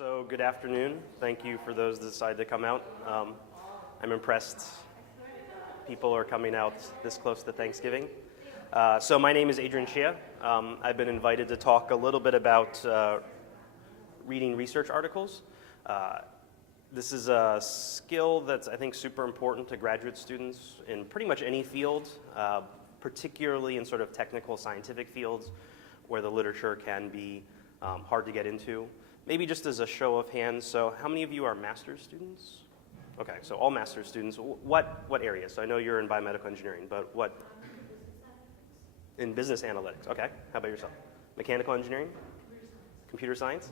So good afternoon. Thank you for those that decided to come out. I'm impressed people are coming out this close to Thanksgiving. So my name is Adrian Chia. I've been invited to talk a little bit about reading research articles. This is a skill that's, I think, super important to graduate students in pretty much any field, particularly in sort of technical scientific fields where the literature can be hard to get into. Maybe just as a show of hands, so how many of you are master's students? Okay, so all master's students. What area? So I know you're in biomedical engineering, but what? In business analytics. Okay, how about yourself? Mechanical engineering? Computer science?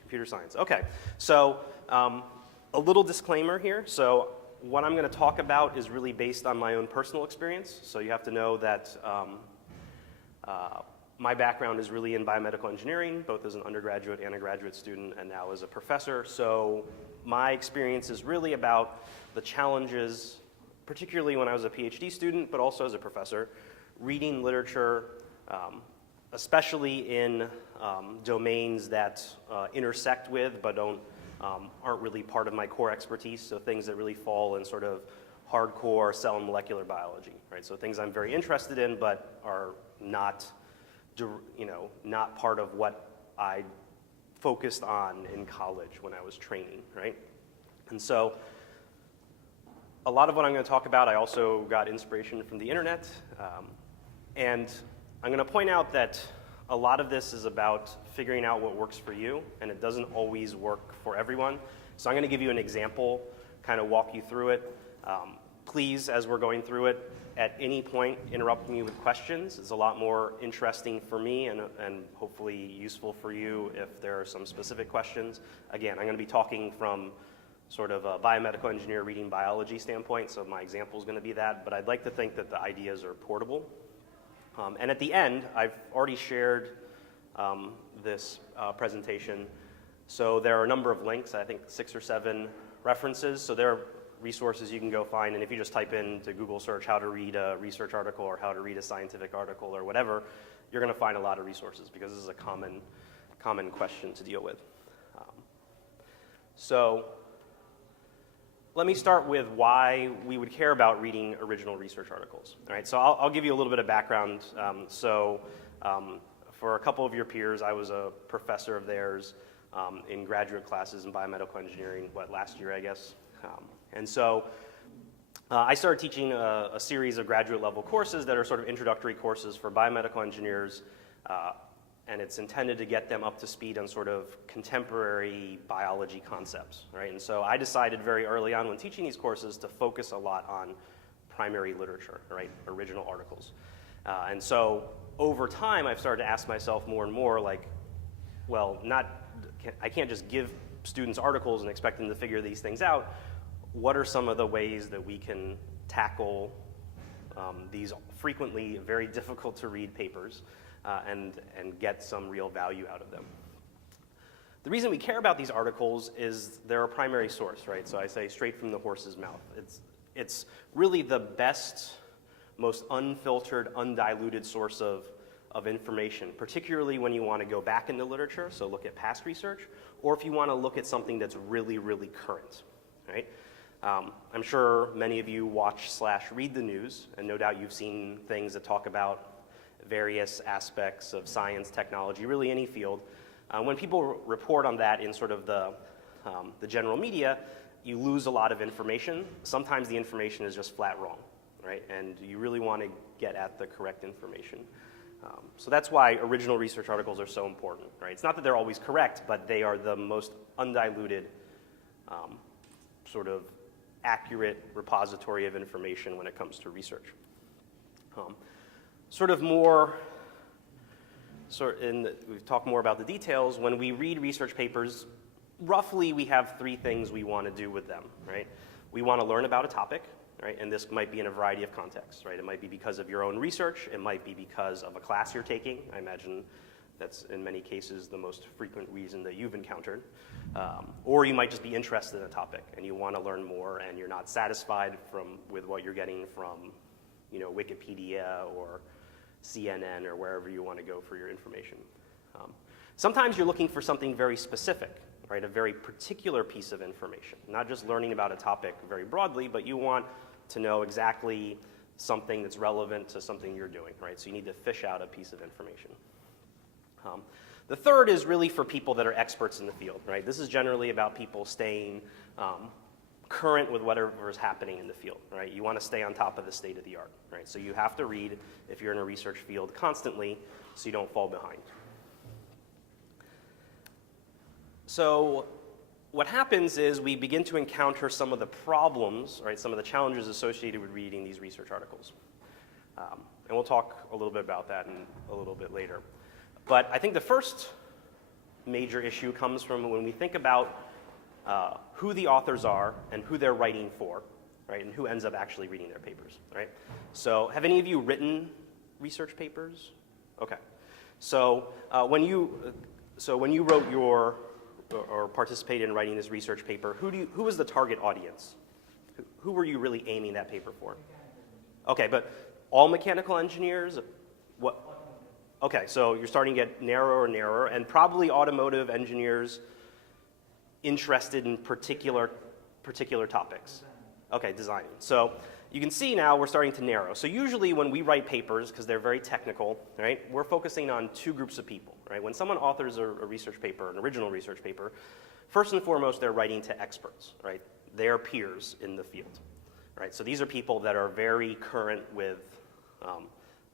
Computer science. Okay, so a little disclaimer here. So what I'm going to talk about is really based on my own personal experience. So you have to know that my background is really in biomedical engineering, both as an undergraduate and a graduate student, and now as a professor. So my experience is really about the challenges, particularly when I was a PhD student, but also as a professor, reading literature, especially in domains that intersect with but aren't really part of my core expertise, so things that really fall in sort of hardcore cell and molecular biology, right? So things I'm very interested in but are not part of what I focused on in college when I was training, right? And so a lot of what I'm going to talk about, I also got inspiration from the internet. And I'm going to point out that a lot of this is about figuring out what works for you, and it doesn't always work for everyone. So I'm going to give you an example, kind of walk you through it. Please, as we're going through it, at any point, interrupt me with questions. It's a lot more interesting for me and hopefully useful for you if there are some specific questions. Again, I'm going to be talking from sort of a biomedical engineer reading biology standpoint, so my example is going to be that, but I'd like to think that the ideas are portable. And at the end, I've already shared this presentation, so there are a number of links, I think 6 or 7 references, so there are resources you can go find, and if you just type into Google search how to read a research article or how to read a scientific article or whatever, you're going to find a lot of resources because this is a common question to deal with. So let me start with why we would care about reading original research articles. All right, so I'll give you a little bit of background. For a couple of your peers, I was a professor of theirs in graduate classes in biomedical engineering, last year, I guess. And so I started teaching a series of graduate level courses that are sort of introductory courses for biomedical engineers, and it's intended to get them up to speed on sort of contemporary biology concepts, right? And so I decided very early on when teaching these courses to focus a lot on primary literature, right, original articles. And so over time, I've started to ask myself more and more, like, well, I can't just give students articles and expect them to figure these things out. What are some of the ways that we can tackle these frequently very difficult to read papers and get some real value out of them? The reason we care about these articles is they're a primary source, right? So I say straight from the horse's mouth. It's really the best, most unfiltered, undiluted source of information, particularly when you want to go back into literature, so look at past research, or if you want to look at something that's really, really current, right? I'm sure many of you watch/read the news, and no doubt you've seen things that talk about various aspects of science, technology, really any field. When people report on that in sort of the general media, you lose a lot of information. Sometimes the information is just flat wrong, right? And you really want to get at the correct information. So that's why original research articles are so important, right? It's not that they're always correct, but they are the most undiluted sort of accurate repository of information when it comes to research. We've talked more about the details. When we read research papers, roughly we have 3 things we want to do with them, right? We want to learn about a topic, right? And this might be in a variety of contexts, right? It might be because of your own research. It might be because of a class you're taking. I imagine that's in many cases the most frequent reason that you've encountered. Or you might just be interested in a topic and you want to learn more and you're not satisfied with what you're getting from, Wikipedia or CNN or wherever you want to go for your information. Sometimes you're looking for something very specific, right? A very particular piece of information, not just learning about a topic very broadly, but you want to know exactly something that's relevant to something you're doing, right? So you need to fish out a piece of information. The third is really for people that are experts in the field, right? This is generally about people staying current with whatever is happening in the field, right? You want to stay on top of the state of the art, right? So you have to read, if you're in a research field, constantly so you don't fall behind. So what happens is we begin to encounter some of the problems, right, some of the challenges associated with reading these research articles. And we'll talk a little bit about that a little bit later. But I think the first major issue comes from when we think about who the authors are and who they're writing for, right, and who ends up actually reading their papers, right? So have any of you written research papers? Okay. So when you wrote your or participated in writing this research paper, who was the target audience? Who were you really aiming that paper for? Okay, but all mechanical engineers? What? Okay, so you're starting to get narrower and narrower, and probably automotive engineers interested in particular topics. Okay, design. So you can see now we're starting to narrow. So usually when we write papers, because they're very technical, right, we're focusing on two groups of people, right? When someone authors a research paper, an original research paper, first and foremost, they're writing to experts, right? Their peers in the field, right? So these are people that are very current with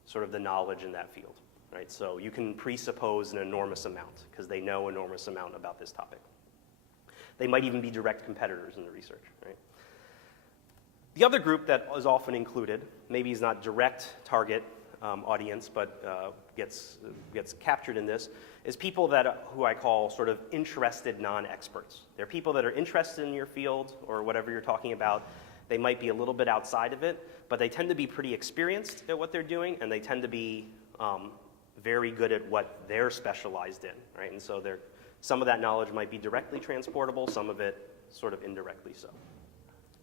sort of the knowledge in that field, right? So you can presuppose an enormous amount because they know an enormous amount about this topic. They might even be direct competitors in the research, right? The other group that is often included, maybe is not direct target audience, but gets captured in this, is people who I call sort of interested non-experts. They're people that are interested in your field or whatever you're talking about. They might be a little bit outside of it, but they tend to be pretty experienced at what they're doing, and they tend to be very good at what they're specialized in, right? And so some of that knowledge might be directly transportable, some of it sort of indirectly so.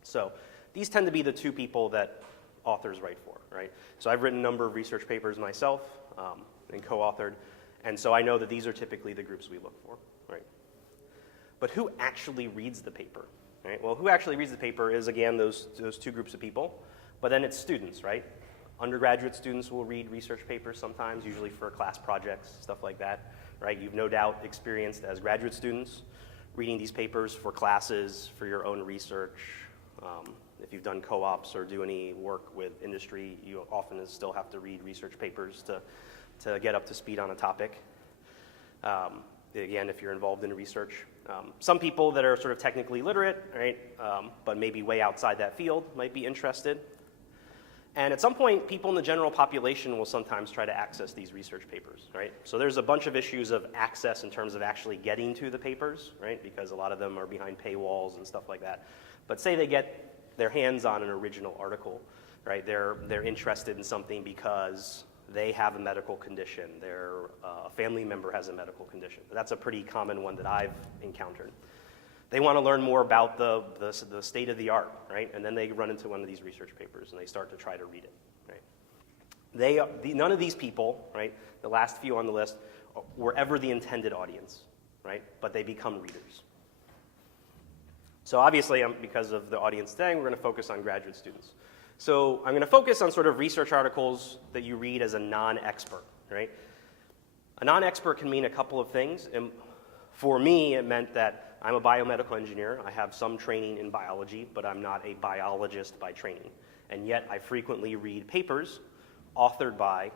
So these tend to be the two people that authors write for, right? So I've written a number of research papers myself and co-authored, and so I know that these are typically the groups we look for, right? But who actually reads the paper, right? Well, who actually reads the paper is, again, those two groups of people, but then it's students, right? Undergraduate students will read research papers sometimes, usually for class projects, stuff like that, right? You've no doubt experienced as graduate students reading these papers for classes, for your own research. If you've done co-ops or do any work with industry, you often still have to read research papers to get up to speed on a topic. Again, if you're involved in research. Some people that are sort of technically literate, right, but maybe way outside that field might be interested. And at some point, people in the general population will sometimes try to access these research papers, right? So there's a bunch of issues of access in terms of actually getting to the papers, right? Because a lot of them are behind paywalls and stuff like that. But say they get their hands on an original article, right? They're interested in something because they have a medical condition, their family member has a medical condition. That's a pretty common one that I've encountered. They want to learn more about the state of the art, right? And then they run into one of these research papers and they start to try to read it, right? None of these people, right, the last few on the list, were ever the intended audience, right? But they become readers. So obviously, because of the audience today, we're going to focus on graduate students. So I'm going to focus on sort of research articles that you read as a non-expert, right? A non-expert can mean a couple of things. And for me, it meant that I'm a biomedical engineer. I have some training in biology, but I'm not a biologist by training. And yet, I frequently read papers authored by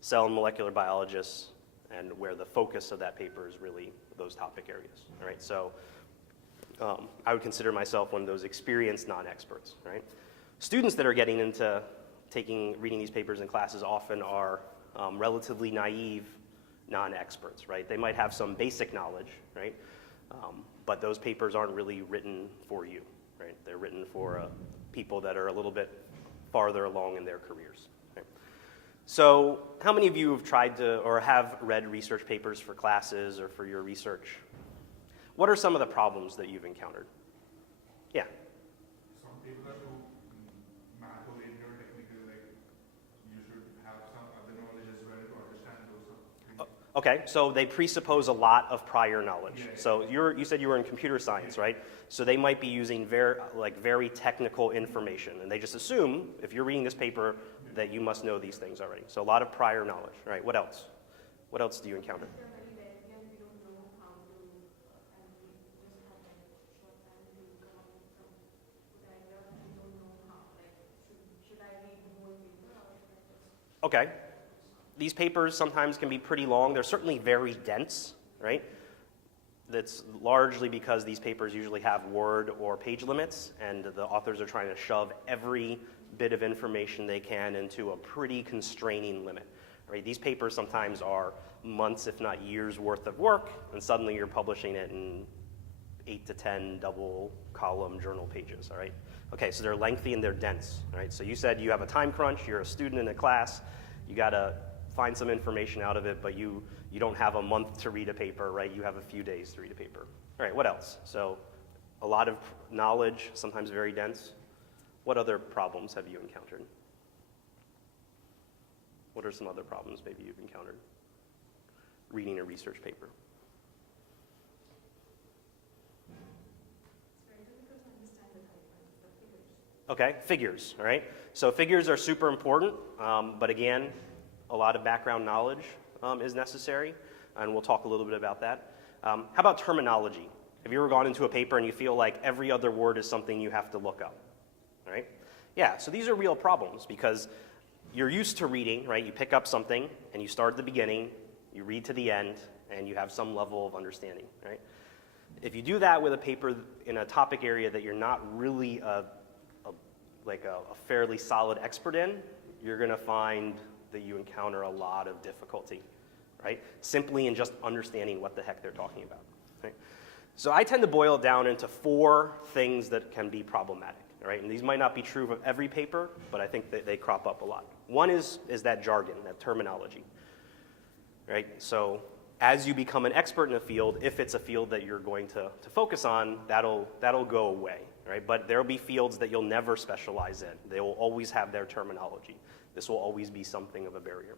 cell and molecular biologists, and where the focus of that paper is really those topic areas, right? So I would consider myself one of those experienced non-experts, right? Students that are getting into reading these papers in classes often are relatively naive non-experts, right? They might have some basic knowledge, right? But those papers aren't really written for you, right? They're written for people that are a little bit farther along in their careers. Right? So how many of you have tried to or have read research papers for classes or for your research? What are some of the problems that you've encountered? Yeah. Some people are too math-oriented or technical, like you should have some other knowledge as well to understand those things. Okay, so they presuppose a lot of prior knowledge. Yeah. So you said you were in computer science, right? So they might be using very technical information, and they just assume if you're reading this paper that you must know these things already. So a lot of prior knowledge, right? What else? What else do you encounter? Okay. These papers sometimes can be pretty long. They're certainly very dense, right? That's largely because these papers usually have word or page limits, and the authors are trying to shove every bit of information they can into a pretty constraining limit. Right? These papers sometimes are months, if not years, worth of work, and suddenly you're publishing it in 8 to 10 double-column journal pages. All right? Okay, so they're lengthy and they're dense. Right? So you said you have a time crunch. You're a student in a class. You got to find some information out of it, but you don't have a month to read a paper, right? You have a few days to read a paper. All right, what else? So a lot of knowledge, sometimes very dense. What other problems have you encountered? What are some other problems maybe you've encountered reading a research paper? Okay, figures, all right? So figures are super important, but again, a lot of background knowledge is necessary, and we'll talk a little bit about that. How about terminology? Have you ever gone into a paper and you feel like every other word is something you have to look up, all right? Yeah, so these are real problems because you're used to reading, right? You pick up something and you start at the beginning, you read to the end, and you have some level of understanding, right? If you do that with a paper in a topic area that you're not really a fairly solid expert in, you're going to find that you encounter a lot of difficulty, right? Simply in just understanding what the heck they're talking about, right? So I tend to boil it down into 4 things that can be problematic, right? And these might not be true of every paper, but I think that they crop up a lot. One is that jargon, that terminology, right? So as you become an expert in a field, if it's a field that you're going to focus on, that'll go away, right? But there'll be fields that you'll never specialize in. They will always have their terminology. This will always be something of a barrier.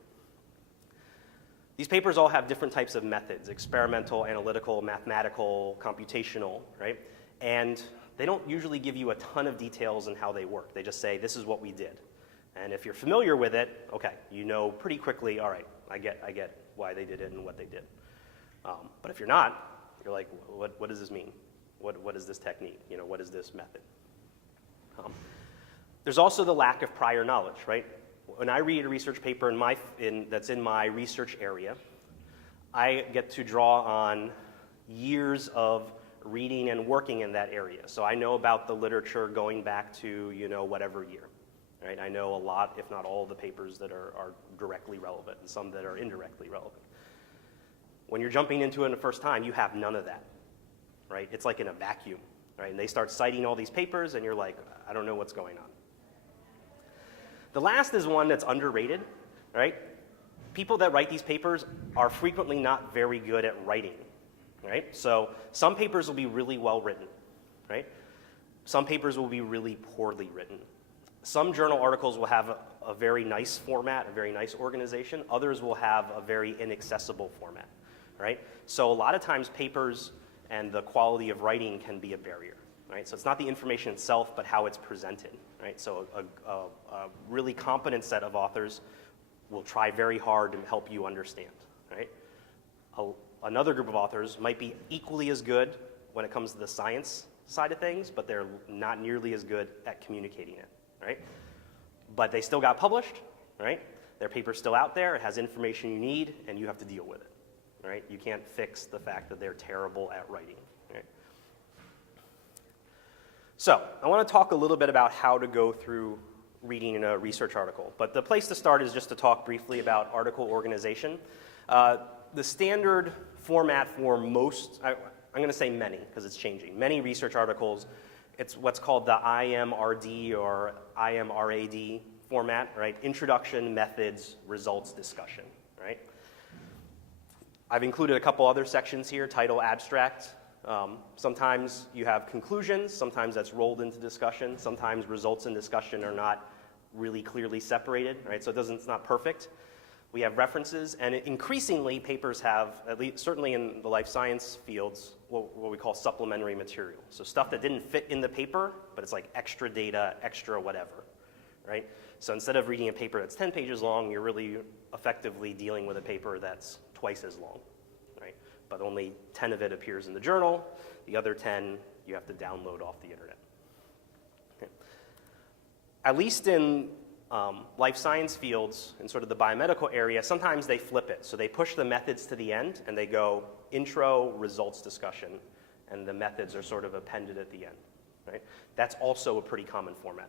These papers all have different types of methods: experimental, analytical, mathematical, computational, right? And they don't usually give you a ton of details on how they work. They just say, this is what we did. And if you're familiar with it, okay, you know pretty quickly, all right, I get why they did it and what they did. But if you're not, you're like, what does this mean? What is this technique? You know, what is this method? There's also the lack of prior knowledge, right? When I read a research paper that's in my research area, I get to draw on years of reading and working in that area. So I know about the literature going back to, whatever year, right? I know a lot, if not all, of the papers that are directly relevant and some that are indirectly relevant. When you're jumping into it the first time, you have none of that, right? It's like in a vacuum, right? And they start citing all these papers, and you're like, I don't know what's going on. The last is one that's underrated, right? People that write these papers are frequently not very good at writing, right? So some papers will be really well written, right? Some papers will be really poorly written. Some journal articles will have a very nice format, a very nice organization. Others will have a very inaccessible format, right? So a lot of times papers and the quality of writing can be a barrier, right? So it's not the information itself, but how it's presented, right? So a really competent set of authors will try very hard to help you understand, right? Another group of authors might be equally as good when it comes to the science side of things, but they're not nearly as good at communicating it, right? But they still got published, right? Their paper's still out there, it has information you need, and you have to deal with it, right? You can't fix the fact that they're terrible at writing, right? So I want to talk a little bit about how to go through reading in a research article. But the place to start is just to talk briefly about article organization. The standard format for most, I'm going to say many because it's changing, many research articles, it's what's called the IMRD or IMRAD format, right? Introduction, methods, results, discussion, right? I've included a couple other sections here, title, abstract. Sometimes you have conclusions, sometimes that's rolled into discussion, sometimes results and discussion are not really clearly separated, right? So it's not perfect. We have references, and increasingly papers have, at least certainly in the life science fields, what we call supplementary material. So stuff that didn't fit in the paper, but it's like extra data, extra whatever, right? So instead of reading a paper that's 10 pages long, you're really effectively dealing with a paper that's twice as long, right? But only 10 of it appears in the journal. The other 10 you have to download off the internet. Okay. At least in life science fields, in sort of the biomedical area, sometimes they flip it. So they push the methods to the end, and they go intro, results discussion, and the methods are sort of appended at the end, right? That's also a pretty common format.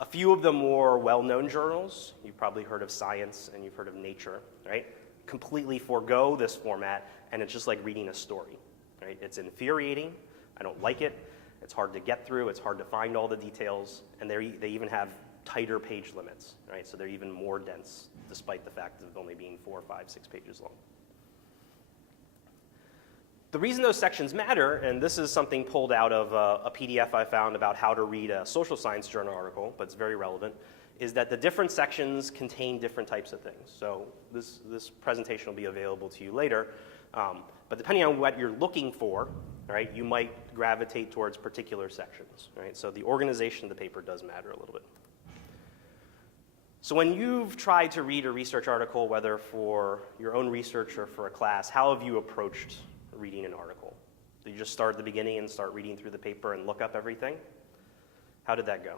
A few of the more well-known journals, you've probably heard of Science and you've heard of Nature, right? Completely forego this format, and it's just like reading a story, right? It's infuriating. I don't like it. It's hard to get through. It's hard to find all the details, and they even have tighter page limits, right? So they're even more dense, despite the fact of only being 4, 5, 6 pages long. The reason those sections matter, and this is something pulled out of a PDF I found about how to read a social science journal article, but it's very relevant, is that the different sections contain different types of things. So this presentation will be available to you later, but depending on what you're looking for, right, you might gravitate towards particular sections, right? So the organization of the paper does matter a little bit. So when you've tried to read a research article, whether for your own research or for a class, how have you approached reading an article? Did you just start at the beginning and start reading through the paper and look up everything? How did that go?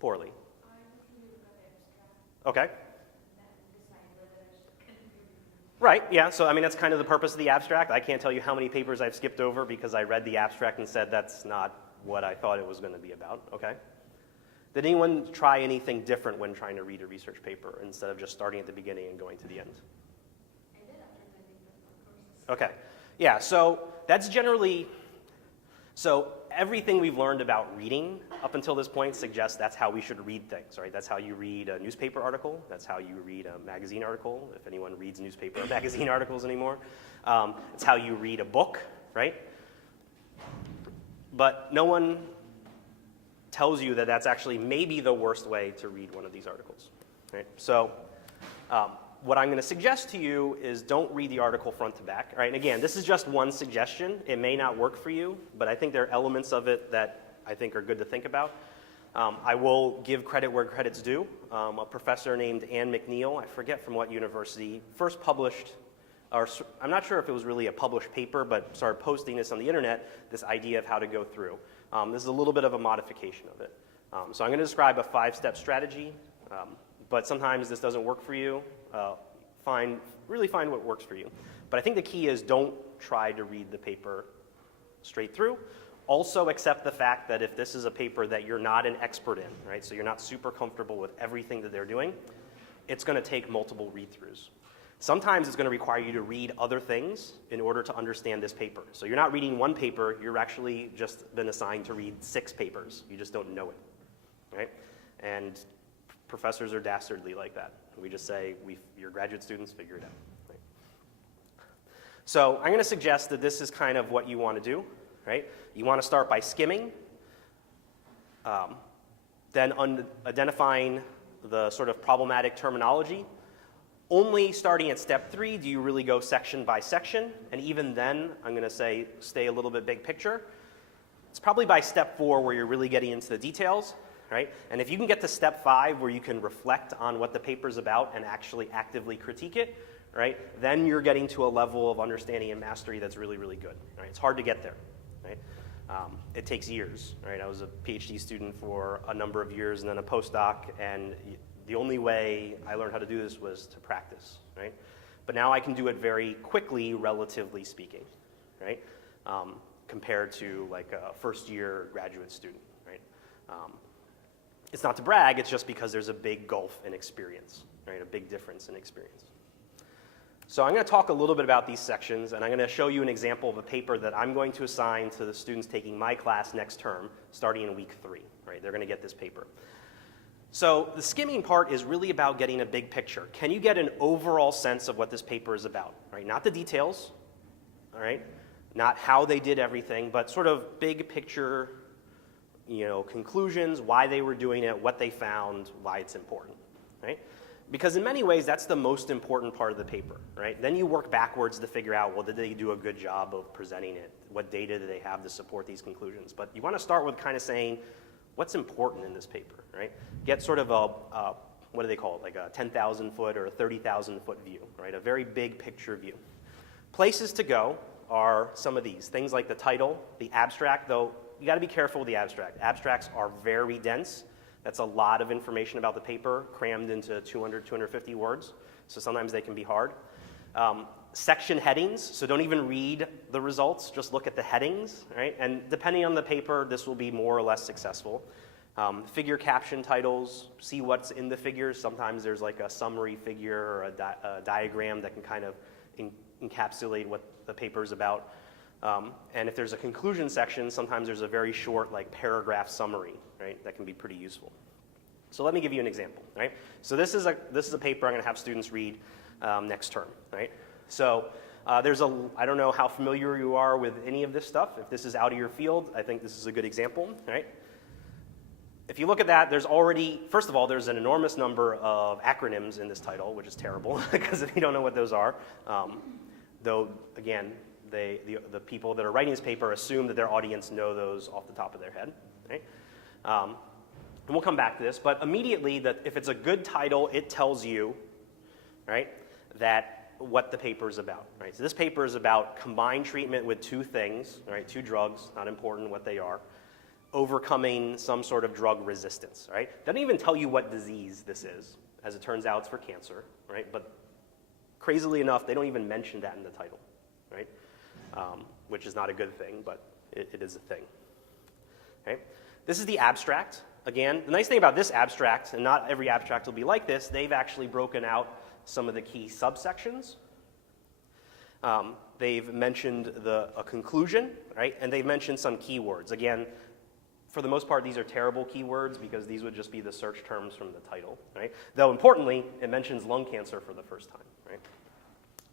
Poorly. Okay. Right, yeah, so I mean that's kind of the purpose of the abstract. I can't tell you how many papers I've skipped over because I read the abstract and said that's not what I thought it was going to be about. Okay. Did anyone try anything different when trying to read a research paper instead of just starting at the beginning and going to the end? I did after my courses. Okay, yeah, so that's generally, so everything we've learned about reading up until this point suggests that's how we should read things, right? That's how you read a newspaper article. That's how you read a magazine article, if anyone reads newspaper or magazine articles anymore. It's how you read a book, right? But no one tells you that that's actually maybe the worst way to read one of these articles, right? So what I'm going to suggest to you is don't read the article front to back, right? And again, this is just one suggestion. It may not work for you, but I think there are elements of it that I think are good to think about. I will give credit where credit's due. A professor named Anne McNeil, I forget from what university, first published, or I'm not sure if it was really a published paper, but started posting this on the internet, this idea of how to go through. This is a little bit of a modification of it. So I'm going to describe a 5-step strategy, but sometimes this doesn't work for you. Really find what works for you. But I think the key is don't try to read the paper straight through. Also accept the fact that if this is a paper that you're not an expert in, right, so you're not super comfortable with everything that they're doing, it's going to take multiple read-throughs. Sometimes it's going to require you to read other things in order to understand this paper. So you're not reading one paper, you're actually just been assigned to read 6 papers. You just don't know it, right? And professors are dastardly like that. We just say, your graduate students, figure it out. Right? So I'm going to suggest that this is kind of what you want to do, right? You want to start by skimming, then identifying the sort of problematic terminology. Only starting at step 3 do you really go section by section, and even then, I'm going to say stay a little bit big picture. It's probably by step 4 where you're really getting into the details, right? And if you can get to step 5 where you can reflect on what the paper's about and actually actively critique it, right, then you're getting to a level of understanding and mastery that's really, really good, right? It's hard to get there, right? It takes years, right? I was a PhD student for a number of years and then a postdoc, and the only way I learned how to do this was to practice, right? But now I can do it very quickly, relatively speaking, right? Compared to like a first-year graduate student, right? It's not to brag, it's just because there's a big gulf in experience, right? A big difference in experience. So I'm going to talk a little bit about these sections, and I'm going to show you an example of a paper that I'm going to assign to the students taking my class next term, starting in week 3, right? They're going to get this paper. So the skimming part is really about getting a big picture. Can you get an overall sense of what this paper is about, right? Not the details, all right? Not how they did everything, but sort of big picture, conclusions, why they were doing it, what they found, why it's important, right? Because in many ways, that's the most important part of the paper, right? Then you work backwards to figure out, well, did they do a good job of presenting it? What data do they have to support these conclusions? But you want to start with kind of saying, what's important in this paper, right? Get sort of a what do they call it, like a 10,000 foot or a 30,000 foot view, right? A very big picture view. Places to go are some of these, things like the title, the abstract, though you got to be careful with the abstract. Abstracts are very dense. That's a lot of information about the paper crammed into 200, 250 words, so sometimes they can be hard. Section headings, so don't even read the results, just look at the headings, right? And depending on the paper, this will be more or less successful. Figure caption titles, see what's in the figures. Sometimes there's like a summary figure or a diagram that can kind of encapsulate what the paper is about. And if there's a conclusion section, sometimes there's a very short like paragraph summary, right? That can be pretty useful. So let me give you an example, right? So this is a paper I'm going to have students read next term, right? So I don't know how familiar you are with any of this stuff. If this is out of your field, I think this is a good example, right? If you look at that, first of all, there's an enormous number of acronyms in this title, which is terrible, because if you don't know what those are, though, again, the people that are writing this paper assume that their audience know those off the top of their head, right? And we'll come back to this, but immediately, if it's a good title, it tells you, right, what the paper is about, right? So this paper is about combined treatment with two things, right, two drugs, not important what they are, overcoming some sort of drug resistance, right? Doesn't even tell you what disease this is. As it turns out, it's for cancer, right? But crazily enough, they don't even mention that in the title, right? Which is not a good thing, but it is a thing, right? This is the abstract. Again, the nice thing about this abstract, and not every abstract will be like this, they've actually broken out some of the key subsections. They've mentioned a conclusion, right? And they've mentioned some keywords. Again, for the most part, these are terrible keywords because these would just be the search terms from the title, right? Though importantly, it mentions lung cancer for the first time, right?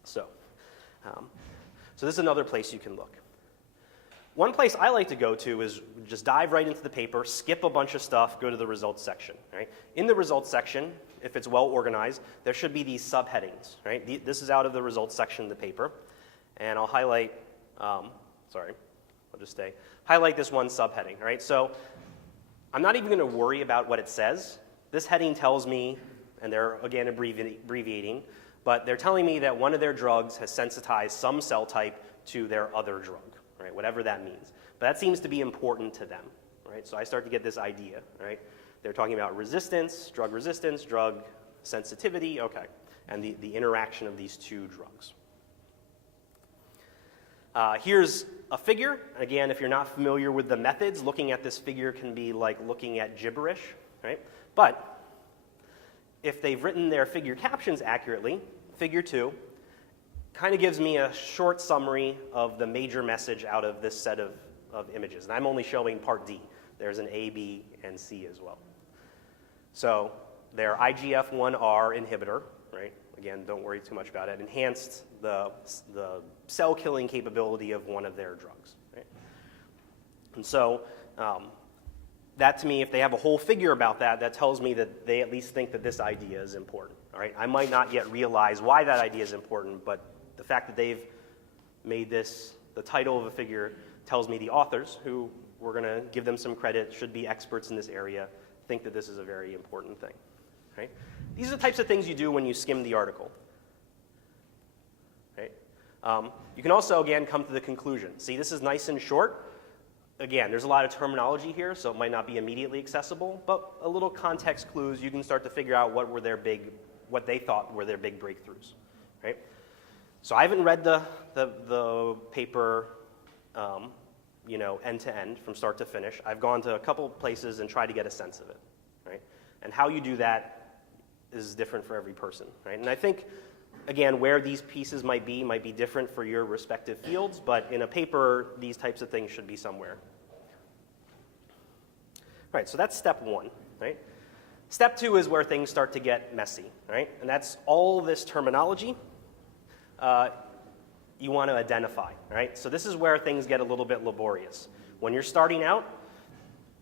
So this is another place you can look. One place I like to go to is just dive right into the paper, skip a bunch of stuff, go to the results section, right? In the results section, if it's well organized, there should be these subheadings, right? This is out of the results section of the paper, and I'll highlight, highlight this one subheading, right? So I'm not even going to worry about what it says. This heading tells me, and they're, again, abbreviating, but they're telling me that one of their drugs has sensitized some cell type to their other drug, right? Whatever that means. But that seems to be important to them, right? So I start to get this idea, right? They're talking about resistance, drug sensitivity, okay, and the interaction of these two drugs. Here's a figure. Again, if you're not familiar with the methods, looking at this figure can be like looking at gibberish, right? But if they've written their figure captions accurately, figure 2 kind of gives me a short summary of the major message out of this set of images. And I'm only showing part D. There's an A, B, and C as well. So their IGF-1R inhibitor, right? Again, don't worry too much about it. Enhanced the cell-killing capability of one of their drugs, right? And so that, to me, if they have a whole figure about that, that tells me that they at least think that this idea is important, all right? I might not yet realize why that idea is important, but the fact that they've made this the title of a figure tells me the authors, who we're going to give them some credit, should be experts in this area, think that this is a very important thing, right? These are the types of things you do when you skim the article, right? You can also, again, come to the conclusion. See, this is nice and short. Again, there's a lot of terminology here, so it might not be immediately accessible, but a little context clues, you can start to figure out what they thought were their big breakthroughs, right? So I haven't read the paper, end to end, from start to finish. I've gone to a couple places and tried to get a sense of it, right? And how you do that is different for every person, right? And I think, again, where these pieces might be different for your respective fields, but in a paper, these types of things should be somewhere. Right, so that's step 1, right? Step 2 is where things start to get messy, right? And that's all this terminology you want to identify, right? So this is where things get a little bit laborious. When you're starting out,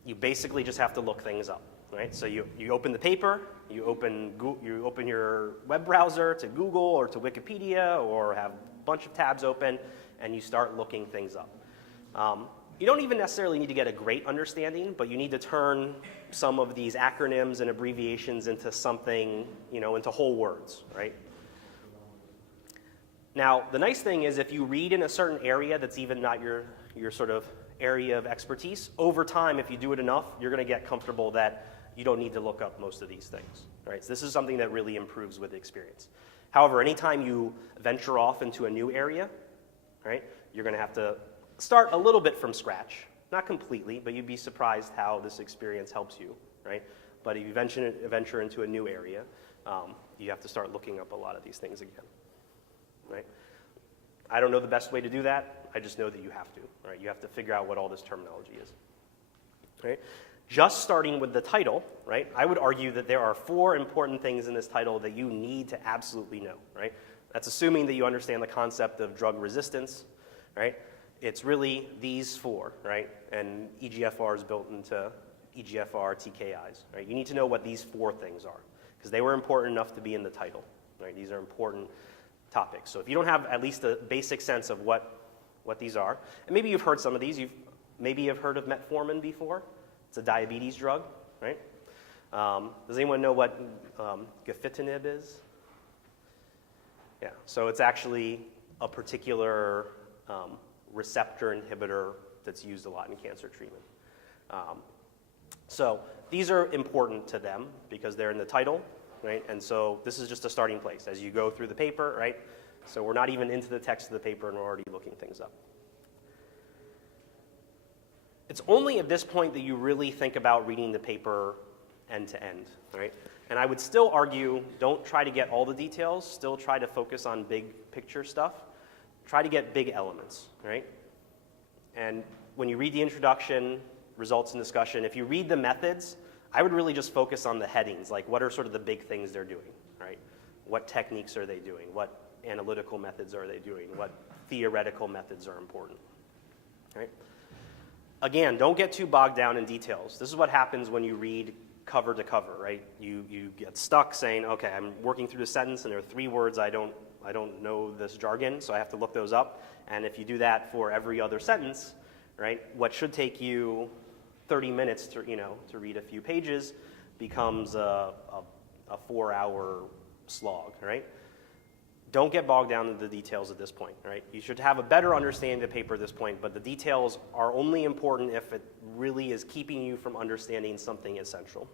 you basically just have to look things up, right? So you open the paper, you open your web browser to Google or to Wikipedia or have a bunch of tabs open, and you start looking things up. You don't even necessarily need to get a great understanding, but you need to turn some of these acronyms and abbreviations into something, into whole words, right? Now, the nice thing is if you read in a certain area that's even not your sort of area of expertise, over time, if you do it enough, you're going to get comfortable that you don't need to look up most of these things, right? So this is something that really improves with experience. However, anytime you venture off into a new area, right, you're going to have to start a little bit from scratch. Not completely, but you'd be surprised how this experience helps you, right? But if you venture into a new area, you have to start looking up a lot of these things again, right? I don't know the best way to do that. I just know that you have to, right? You have to figure out what all this terminology is, right? Just starting with the title, right? I would argue that there are 4 important things in this title that you need to absolutely know, right? That's assuming that you understand the concept of drug resistance, right? It's really these 4, right? And EGFR is built into EGFR TKIs, right? You need to know what these 4 things are because they were important enough to be in the title, right? These are important topics. So if you don't have at least a basic sense of what these are, and maybe you've heard some of these, maybe you've heard of metformin before. It's a diabetes drug, right? Does anyone know what gefitinib is? Yeah, so it's actually a particular receptor inhibitor that's used a lot in cancer treatment. So these are important to them because they're in the title, right? And so this is just a starting place as you go through the paper, right? So we're not even into the text of the paper and we're already looking things up. It's only at this point that you really think about reading the paper end to end, right? And I would still argue, don't try to get all the details, still try to focus on big picture stuff. Try to get big elements, right? And when you read the introduction, results and discussion, if you read the methods, I would really just focus on the headings, like what are sort of the big things they're doing, right? What techniques are they doing? What analytical methods are they doing? What theoretical methods are important, right? Again, don't get too bogged down in details. This is what happens when you read cover to cover, right? You get stuck saying, okay, I'm working through the sentence and there are 3 words I don't know this jargon, so I have to look those up. And if you do that for every other sentence, right, what should take you 30 minutes to read a few pages becomes a 4-hour slog, right? Don't get bogged down in the details at this point, right? You should have a better understanding of the paper at this point, but the details are only important if it really is keeping you from understanding something essential.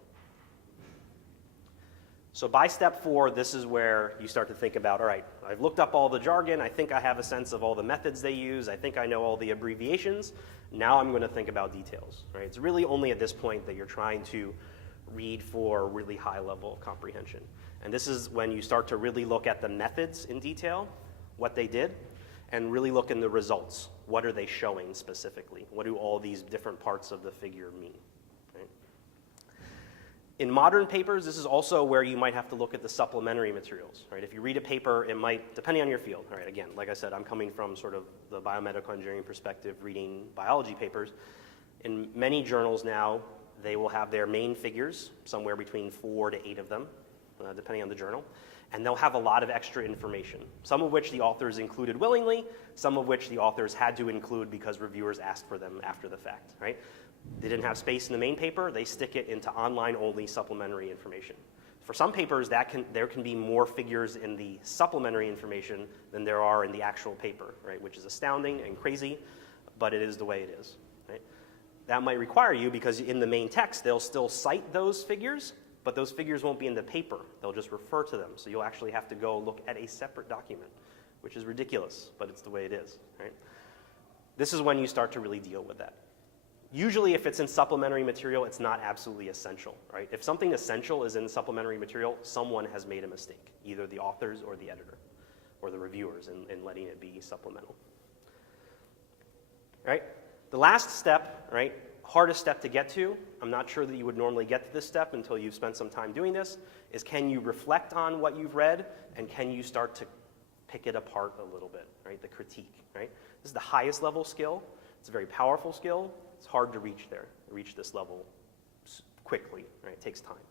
So by step 4, this is where you start to think about, all right, I've looked up all the jargon. I think I have a sense of all the methods they use. I think I know all the abbreviations. Now I'm going to think about details, right? It's really only at this point that you're trying to read for really high level of comprehension. And this is when you start to really look at the methods in detail, what they did, and really look in the results. What are they showing specifically? What do all these different parts of the figure mean? In modern papers, this is also where you might have to look at the supplementary materials, right? If you read a paper, it might, depending on your field, right? Again, like I said, I'm coming from sort of the biomedical engineering perspective, reading biology papers. In many journals now, they will have their main figures, somewhere between 4 to 8 of them, depending on the journal, and they'll have a lot of extra information, some of which the authors included willingly, some of which the authors had to include because reviewers asked for them after the fact, right? They didn't have space in the main paper, they stick it into online-only supplementary information. For some papers, there can be more figures in the supplementary information than there are in the actual paper, right? Which is astounding and crazy, but it is the way it is, right? That might require you, because in the main text, they'll still cite those figures, but those figures won't be in the paper. They'll just refer to them, so you'll actually have to go look at a separate document, which is ridiculous, but it's the way it is, right? This is when you start to really deal with that. Usually, if it's in supplementary material, it's not absolutely essential, right? If something essential is in supplementary material, someone has made a mistake, either the authors or the editor or the reviewers in letting it be supplemental. Right? The last step, right, hardest step to get to, I'm not sure that you would normally get to this step until you've spent some time doing this, is can you reflect on what you've read and can you start to pick it apart a little bit, right? The critique, right? This is the highest level skill. It's a very powerful skill. It's hard to reach this level quickly, right? It takes time.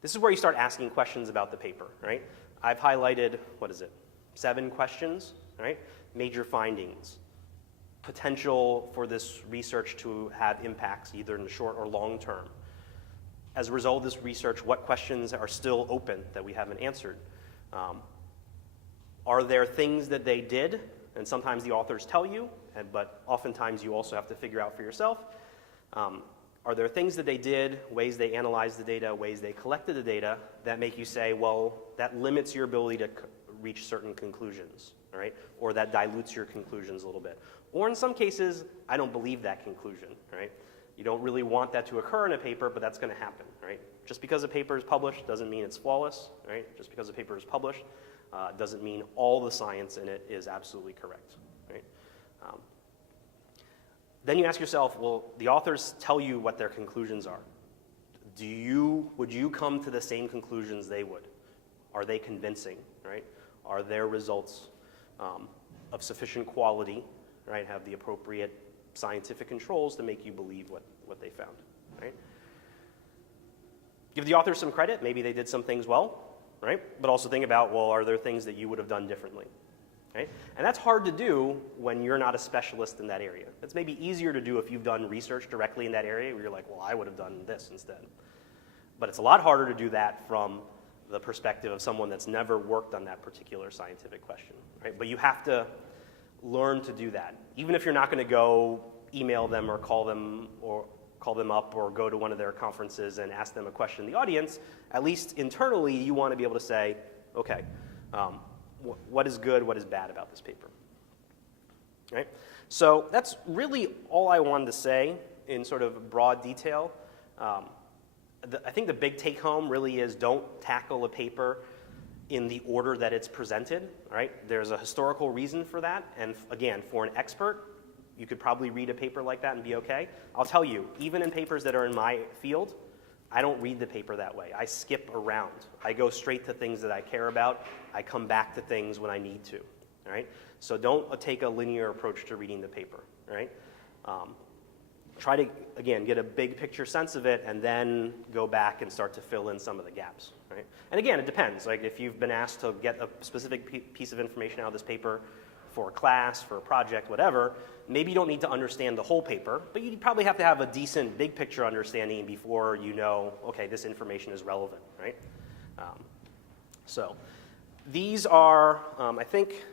This is where you start asking questions about the paper, right? I've highlighted, 7 questions, right? Major findings, potential for this research to have impacts either in the short or long term. As a result of this research, what questions are still open that we haven't answered? Are there things that they did, and sometimes the authors tell you, but oftentimes you also have to figure out for yourself. Are there things that they did, ways they analyzed the data, ways they collected the data that make you say, well, that limits your ability to reach certain conclusions, right? Or that dilutes your conclusions a little bit. Or in some cases, I don't believe that conclusion, right? You don't really want that to occur in a paper, but that's going to happen, right? Just because a paper is published doesn't mean it's flawless, right? Just because a paper is published doesn't mean all the science in it is absolutely correct, right? Then you ask yourself, well, the authors tell you what their conclusions are. Would you come to the same conclusions they would? Are they convincing, right? Are their results of sufficient quality, right? Have the appropriate scientific controls to make you believe what they found, right? Give the authors some credit. Maybe they did some things well, right? But also think about, well, are there things that you would have done differently, right? And that's hard to do when you're not a specialist in that area. It's maybe easier to do if you've done research directly in that area where you're like, well, I would have done this instead. But it's a lot harder to do that from the perspective of someone that's never worked on that particular scientific question, right? But you have to learn to do that. Even if you're not going to go email them or call them up or go to one of their conferences and ask them a question in the audience, at least internally you want to be able to say, okay, what is good, what is bad about this paper, right? So that's really all I wanted to say in sort of broad detail. I think the big take home really is don't tackle a paper in the order that it's presented, right? There's a historical reason for that, and again, for an expert, you could probably read a paper like that and be okay. I'll tell you, even in papers that are in my field, I don't read the paper that way. I skip around. I go straight to things that I care about. I come back to things when I need to, all right? So don't take a linear approach to reading the paper, right? Try to, again, get a big picture sense of it and then go back and start to fill in some of the gaps, right? And again, it depends. Like if you've been asked to get a specific piece of information out of this paper for a class, for a project, whatever, maybe you don't need to understand the whole paper, but you probably have to have a decent big picture understanding before you know, okay, this information is relevant, right? So these are, I think,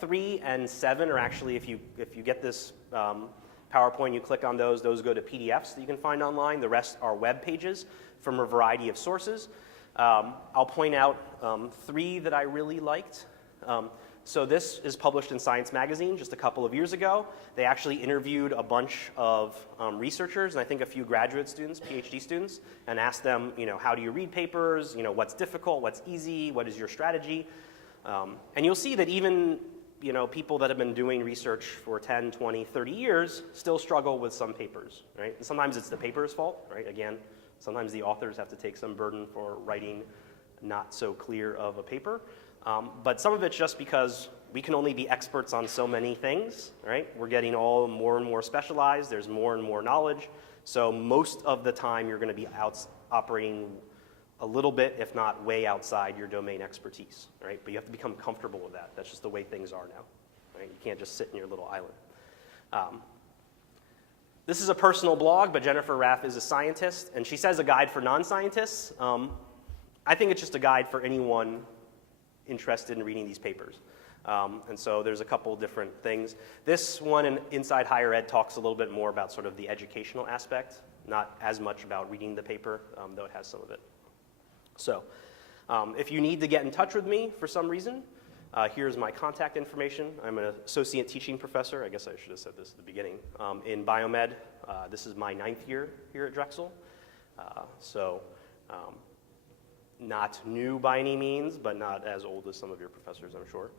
3 and 7 are actually, if you get this PowerPoint, you click on those go to PDFs that you can find online. The rest are web pages from a variety of sources. I'll point out 3 that I really liked. So this is published in Science Magazine just a couple of years ago. They actually interviewed a bunch of researchers and I think a few graduate students, PhD students, and asked them, how do you read papers? What's difficult? What's easy? What is your strategy? And you'll see that even people that have been doing research for 10, 20, 30 years still struggle with some papers, right? And sometimes it's the paper's fault, right? Again, sometimes the authors have to take some burden for writing not so clear of a paper. But some of it's just because we can only be experts on so many things, right? We're getting more and more specialized. There's more and more knowledge. So most of the time you're going to be operating a little bit, if not way outside your domain expertise, right? But you have to become comfortable with that. That's just the way things are now, right? You can't just sit in your little island. This is a personal blog, but Jennifer Raff is a scientist, and she says a guide for non-scientists. I think it's just a guide for anyone interested in reading these papers. And so there's a couple different things. This one in Inside Higher Ed talks a little bit more about sort of the educational aspect, not as much about reading the paper, though it has some of it. So if you need to get in touch with me for some reason, here's my contact information. I'm an associate teaching professor. I guess I should have said this at the beginning. In biomed, this is my 9th year here at Drexel. Not new by any means, but not as old as some of your professors, I'm sure.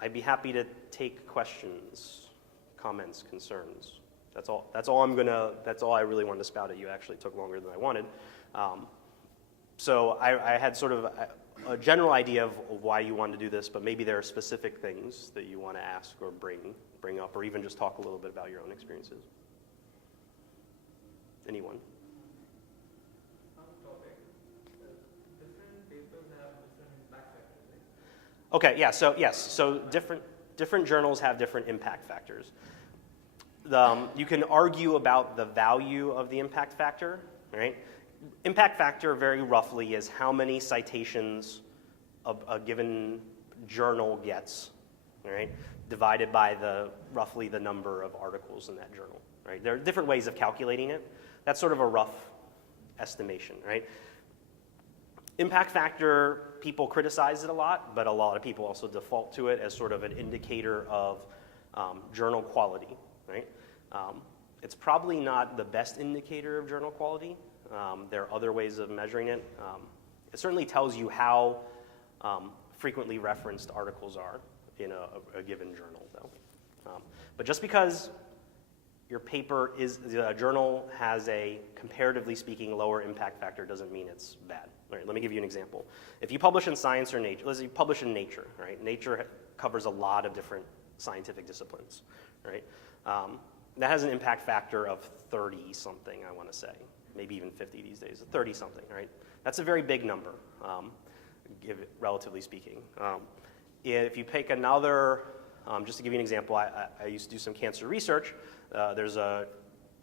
I'd be happy to take questions, comments, concerns. That's all I really wanted to spout at you. Actually, it took longer than I wanted. So I had sort of a general idea of why you wanted to do this, but maybe there are specific things that you want to ask or bring up, or even just talk a little bit about your own experiences. Anyone? On topic, different papers have different impact factors, right? Okay, yeah, so yes, so different journals have different impact factors. You can argue about the value of the impact factor, right? Impact factor very roughly is how many citations a given journal gets, right? Divided by roughly the number of articles in that journal, right? There are different ways of calculating it. That's sort of a rough estimation, right? Impact factor, people criticize it a lot, but a lot of people also default to it as sort of an indicator of journal quality, right? It's probably not the best indicator of journal quality. There are other ways of measuring it. It certainly tells you how frequently referenced articles are in a given journal, though. But just because the journal has a, comparatively speaking, lower impact factor doesn't mean it's bad. All right, let me give you an example. If you publish in Science or Nature, let's say you publish in Nature, right? Nature covers a lot of different scientific disciplines, right? That has an impact factor of 30-something, I want to say. Maybe even 50 these days, 30-something, right? That's a very big number, relatively speaking. If you pick another, just to give you an example, I used to do some cancer research. There's a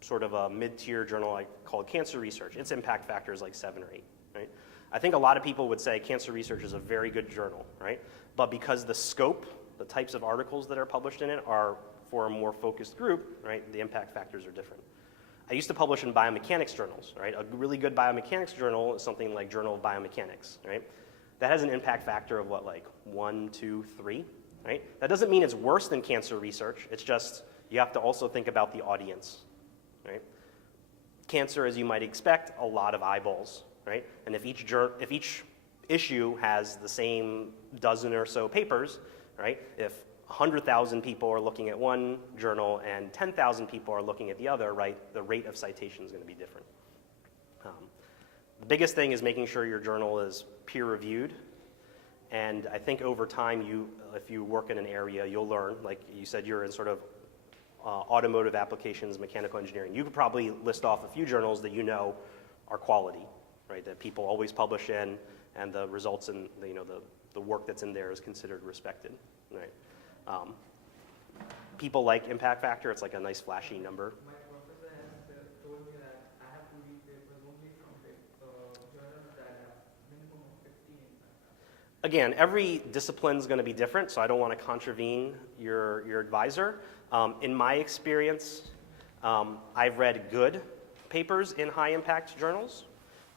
sort of a mid-tier journal called Cancer Research. Its impact factor is like 7 or 8, right? I think a lot of people would say Cancer Research is a very good journal, right? But because the scope, the types of articles that are published in it are for a more focused group, right, the impact factors are different. I used to publish in biomechanics journals, right? A really good biomechanics journal is something like Journal of Biomechanics, right? That has an impact factor of what, like 1, 2, 3, right? That doesn't mean it's worse than Cancer Research. It's just you have to also think about the audience, right? Cancer, as you might expect, a lot of eyeballs, right? And if each issue has the same dozen or so papers, right? If 100,000 people are looking at one journal and 10,000 people are looking at the other, right? The rate of citation is going to be different. The biggest thing is making sure your journal is peer-reviewed. And I think over time, if you work in an area, you'll learn. Like you said, you're in sort of automotive applications, mechanical engineering. You could probably list off a few journals that you know are quality, right? That people always publish in, and the results and the work that's in there is considered respected, right? People like impact factor. It's like a nice flashy number. My professor has told me that I have to read papers only from journals that have minimum of 50 impact factors. Again, every discipline is going to be different, so I don't want to contravene your advisor. In my experience, I've read good papers in high-impact journals.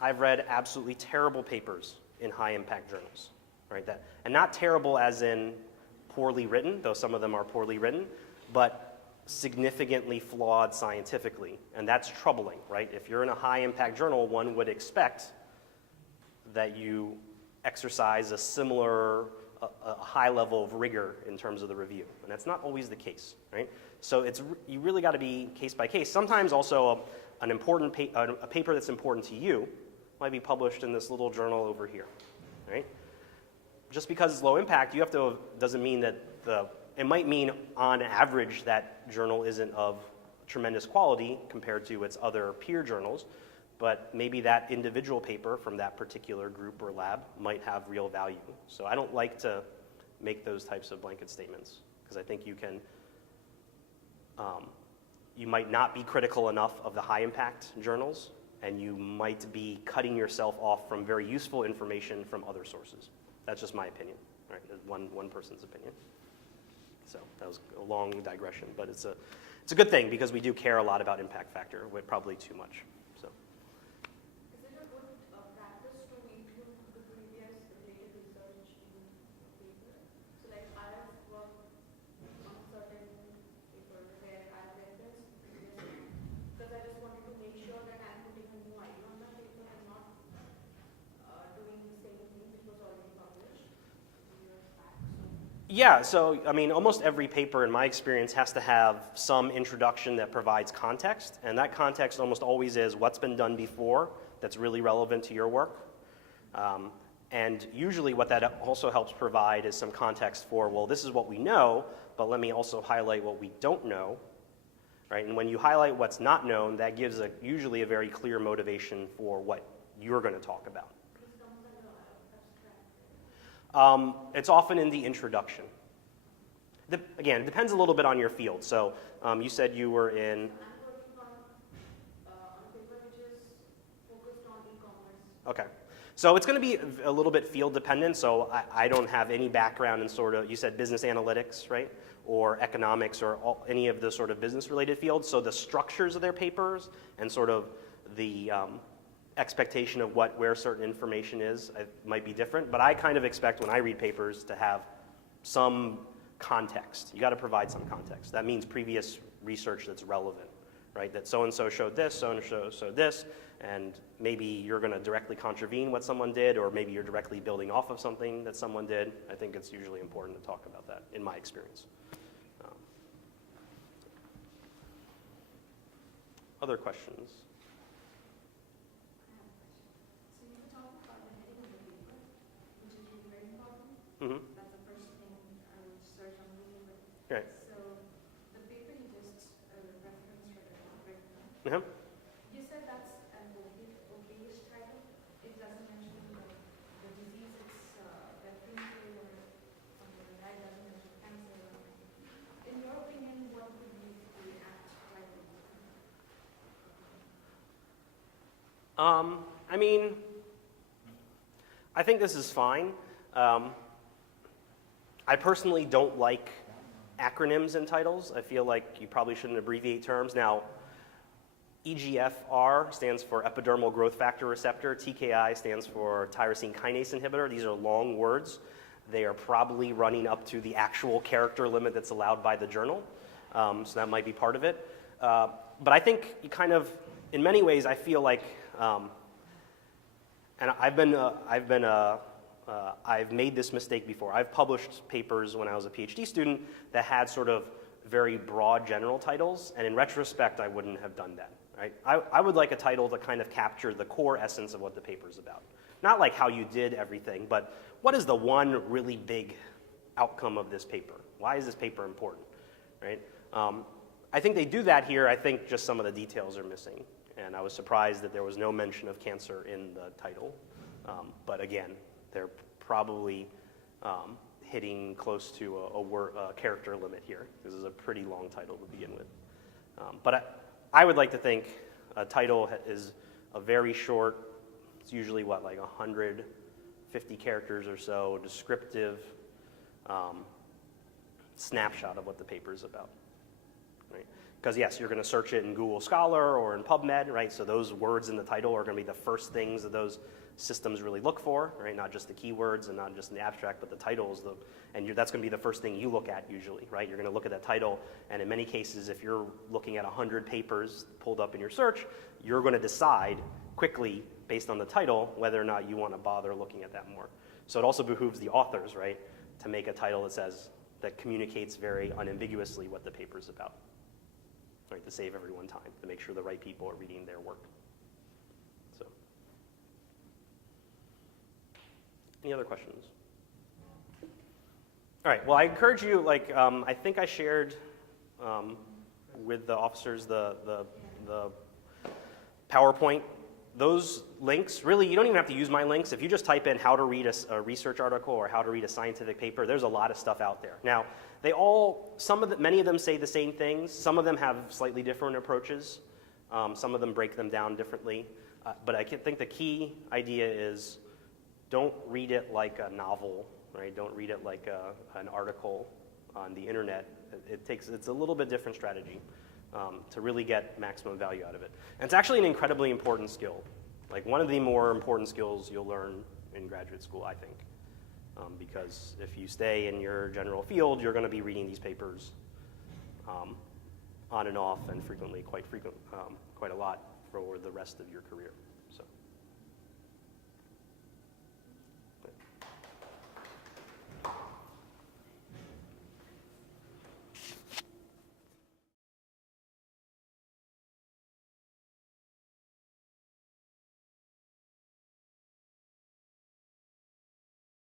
I've read absolutely terrible papers in high-impact journals, right? And not terrible as in poorly written, though some of them are poorly written, but significantly flawed scientifically, and that's troubling, right? If you're in a high-impact journal, one would expect that you exercise a similar, a high level of rigor in terms of the review, and that's not always the case, right? So you really got to be case by case. Sometimes also a paper that's important to you might be published in this little journal over here, right? Just because it's low impact, doesn't mean that it might mean on average that journal isn't of tremendous quality compared to its other peer journals, but maybe that individual paper from that particular group or lab might have real value. So I don't like to make those types of blanket statements because I think you might not be critical enough of the high impact journals, and you might be cutting yourself off from very useful information from other sources. That's just my opinion, right? One person's opinion. So that was a long digression, but it's a good thing because we do care a lot about impact factor, probably too much. So. Is it a good practice to include the previous related research in a paper? So like I have worked on certain papers where I've read this previously because I just wanted to make sure that I'm putting a new idea on that paper and not doing the same thing which was already published years back. Yeah, so I mean, almost every paper in my experience has to have some introduction that provides context, and that context almost always is what's been done before that's really relevant to your work. And usually what that also helps provide is some context for, well, this is what we know, but let me also highlight what we don't know. right? And when you highlight what's not known, that gives usually a very clear motivation for what you're going to talk about. It's often in the introduction. Again, it depends a little bit on your field. So you said you were in... I'm working on a paper which is focused on e-commerce. Okay. So it's going to be a little bit field dependent. So I don't have any background in sort of, you said business analytics, right? Or economics or any of the sort of business related fields. So the structures of their papers and sort of the expectation of where certain information is might be different. But I kind of expect when I read papers to have some context. You got to provide some context. That means previous research that's relevant, right? That so-and-so showed this, so-and-so showed this, and maybe you're going to directly contravene what someone did, or maybe you're directly building off of something that someone did. I think it's usually important to talk about that, in my experience. Other questions? So you were talking about the heading of the paper, which is really very important. Mm-hmm. That's the first thing I would search on Google with. Right. So the paper you just referenced right now, Uh-huh. you said that's an okay-ish title. It doesn't mention the disease it's referring to or something like that. It doesn't mention cancer or anything. In your opinion, what would be the apt title? I mean, I think this is fine. I personally don't like acronyms in titles. I feel like you probably shouldn't abbreviate terms. Now, EGFR stands for epidermal growth factor receptor. TKI stands for tyrosine kinase inhibitor. These are long words. They are probably running up to the actual character limit that's allowed by the journal. So that might be part of it. But I think you kind of, in many ways, I feel like, and I've made this mistake before. I've published papers when I was a PhD student that had sort of very broad general titles, and in retrospect, I wouldn't have done that. Right? I would like a title to kind of capture the core essence of what the paper's about. Not like how you did everything, but what is the one really big outcome of this paper? Why is this paper important? Right? I think they do that here. I think just some of the details are missing. And I was surprised that there was no mention of cancer in the title. But again, they're probably hitting close to a character limit here. This is a pretty long title to begin with. But I would like to think a title is a very short, it's usually what, like 150 characters or so, descriptive snapshot of what the paper is about. Right? Because yes, you're going to search it in Google Scholar or in PubMed, right? So those words in the title are going to be the first things that those systems really look for, right? Not just the keywords and not just in the abstract, but the titles. That's going to be the first thing you look at usually, right? You're going to look at that title, and in many cases, if you're looking at 100 papers pulled up in your search, you're going to decide quickly, based on the title, whether or not you want to bother looking at that more. So it also behooves the authors, right, to make a title that communicates very unambiguously what the paper's about. Right, to save everyone time, to make sure the right people are reading their work. So, any other questions? All right, well, I encourage you, I think I shared with the officers the PowerPoint. Those links, really, you don't even have to use my links. If you just type in how to read a research article or how to read a scientific paper, there's a lot of stuff out there. Now, many of them say the same things. Some of them have slightly different approaches. Some of them break them down differently. But I think the key idea is don't read it like a novel, right? Don't read it like an article on the internet. It's a little bit different strategy to really get maximum value out of it. And it's actually an incredibly important skill. Like one of the more important skills you'll learn in graduate school, I think. Because if you stay in your general field, you're going to be reading these papers on and off and quite a lot for the rest of your career.